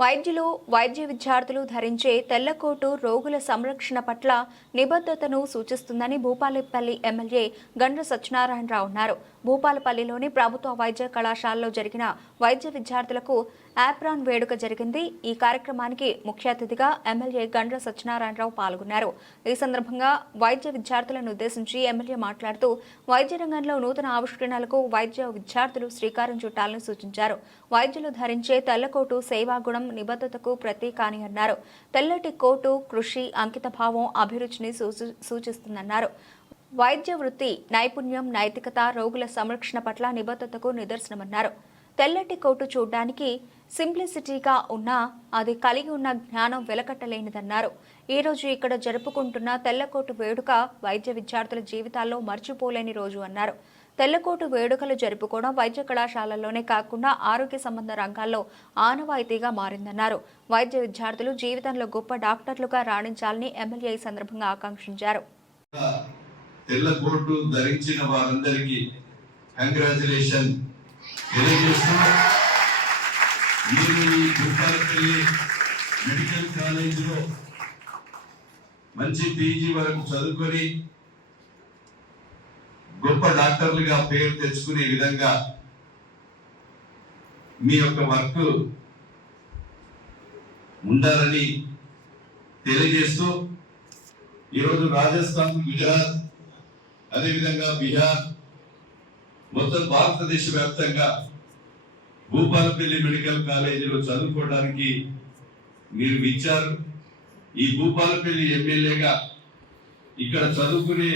వైద్యులు, వైద్య విద్యార్థులు ధరించే తెల్లకోటు రోగుల సంరక్షణ పట్ల నిబద్ధతను సూచిస్తుందని భూపాలపల్లి ఎమ్మెల్యే గండ్ర సత్యనారాయణరావు అన్నారు. భూపాలపల్లిలోని ప్రభుత్వ వైద్య కళాశాలలో జరిగిన వైద్య విద్యార్థులకు ఆప్రాన్ వేడుక జరిగింది. ఈ కార్యక్రమానికి ముఖ్య అతిథిగా ఎమ్మెల్యే గండ్ర సత్యనారాయణరావు పాల్గొన్నారు. ఈ సందర్భంగా వైద్య విద్యార్థులను ఉద్దేశించి ఎమ్మెల్యే మాట్లాడుతూ వైద్య రంగంలో నూతన ఆవిష్కరణలకు వైద్య విద్యార్థులు శ్రీకారం చుట్టాలని సూచించారు. వైద్యులు ధరించే తెల్లకోటు సేవాగుణం, నిబద్ధతకు ప్రతీక అని అన్నారు. తెల్లటి కోటు కృషి, అంకితభావం, అభిరుచిని సూచిస్తుందన్నారు. వైద్య వృత్తి నైపుణ్యం, నైతికత, రోగుల సంరక్షణ పట్ల నిబద్ధతకు నిదర్శనమన్నారు. తెల్లటి కోటు చూడ్డానికి సింప్లిసిటీగా ఉన్నా అది కలిగి ఉన్న జ్ఞానం వెలకట్టలేనిదన్నారు. ఈ రోజు ఇక్కడ జరుపుకుంటున్న తెల్లకోటు వేడుక వైద్య విద్యార్థుల జీవితాల్లో మర్చిపోలేని రోజు అన్నారు. తెల్లకోటు వేడుకలు జరుపుకోవడం వైద్య కళాశాలల్లోనే కాకుండా ఆరోగ్య సంబంధ రంగాల్లో ఆనవాయితీగా మారిందన్నారు. వైద్య విద్యార్థులు జీవితంలో గొప్ప డాక్టర్లుగా రాణించాలని ఎమ్మెల్యే ఈ సందర్భంగా ఆకాంక్షించారు. తెల్లకోటు ధరించిన వారందరికీ కంగ్రాచులేషన్ తెలియజేస్తూ, మీరు ఈ భూపాలపల్లి మెడికల్ కాలేజీలో మంచి పీజీ వరకు చదువుకొని గొప్ప డాక్టర్లుగా పేరు తెచ్చుకునే విధంగా మీ యొక్క వర్క్ ఉండాలని తెలియజేస్తూ, ఈరోజు రాజస్థాన్, గుజరాత్, అదేవిధంగా బీహార్, మొత్తం భారతదేశ వ్యాప్తంగా భూపాలపల్లి మెడికల్ కాలేజీలో చదువుకోవడానికి మీరు ఇచ్చారు. ఈ భూపాలపల్లి ఎమ్మెల్యేగా ఇక్కడ చదువుకునే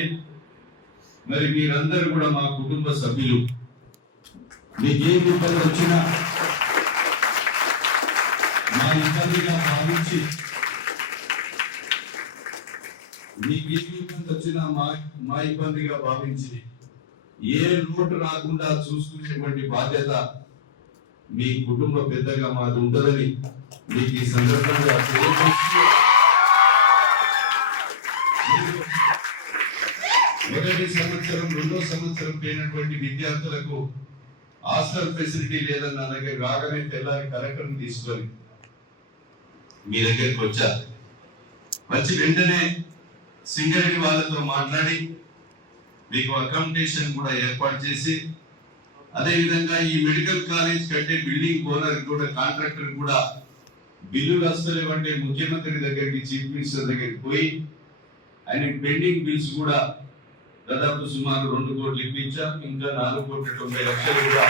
మరి మీరందరూ కూడా మా కుటుంబ సభ్యులు. మీకు ఏ ఇబ్బంది వచ్చినా మా ఇబ్బందిగా భావించి, మీకు ఏ ఇబ్బంది వచ్చినా మా ఇబ్బందిగా భావించి ఏ లోటు రాకుండా చూసుకునేటువంటి బాధ్యత మీ కుటుంబ పెద్దగా మాది ఉంటుందని మీకు ఈ సందర్భంగా మొదటి సంవత్సరం, రెండో సంవత్సరం పోయినటువంటి విద్యార్థులకు హాస్టల్ ఫెసిలిటీ లేదని నా దగ్గర రాగానే తెల్లారి కలెక్టర్ని తీసుకొని మీ దగ్గరికి వచ్చారు. వచ్చి వెంటనే సింగరేణి వాళ్ళతో మాట్లాడి మీకు అకామిడేషన్ కూడా ఏర్పాటు చేసి, అదేవిధంగా ఈ మెడికల్ కాలేజ్ కట్టే బిల్డింగ్ ఓనర్ కూడా, కాంట్రాక్టర్ కూడా బిల్లులు వస్తలేవంటే ముఖ్యమంత్రి దగ్గరికి, చీఫ్ మినిస్టర్ దగ్గరికి పోయి ఆయన పెండింగ్ బిల్స్ కూడా దాదాపు సుమారు 2 కోట్లు ఇప్పించాం. ఇంకా 4,90,00,000 కూడా